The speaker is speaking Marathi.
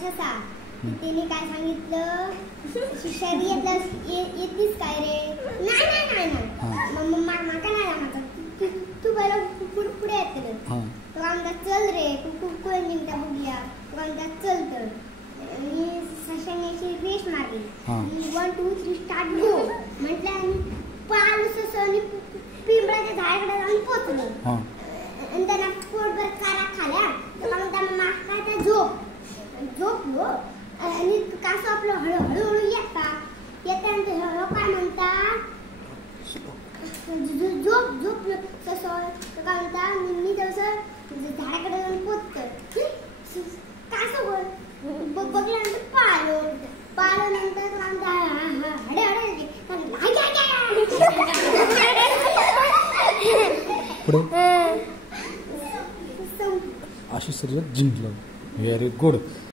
ससा तिने काय सांगितलं शर्यतला येतीस काय रे नाही माका नाही जमायचं तू पहिलं पुढे येतलं तो आमचा चल रे कोण जिंकता बघूया तो आमचा चल तर मी सशाने रेस मारली 1 2 3 स्टार्ट गो म्हटलं आणि पाल ससं आणि पिंपळाच्या झाडाकडे जाऊन पोचलो आणि त्यांना पोटभर कारा खाल्या तर मग त्यांना काय त्या झोपलो आणि कसं आपलं हळूहळू येता काय म्हणता झोपलो तसं काय म्हणता मी तसं झाडाकडे जाऊन पोचतो कसं बघल्यानंतर पाहिलो नंतर अशी शर्यत जिंकलं. Very good.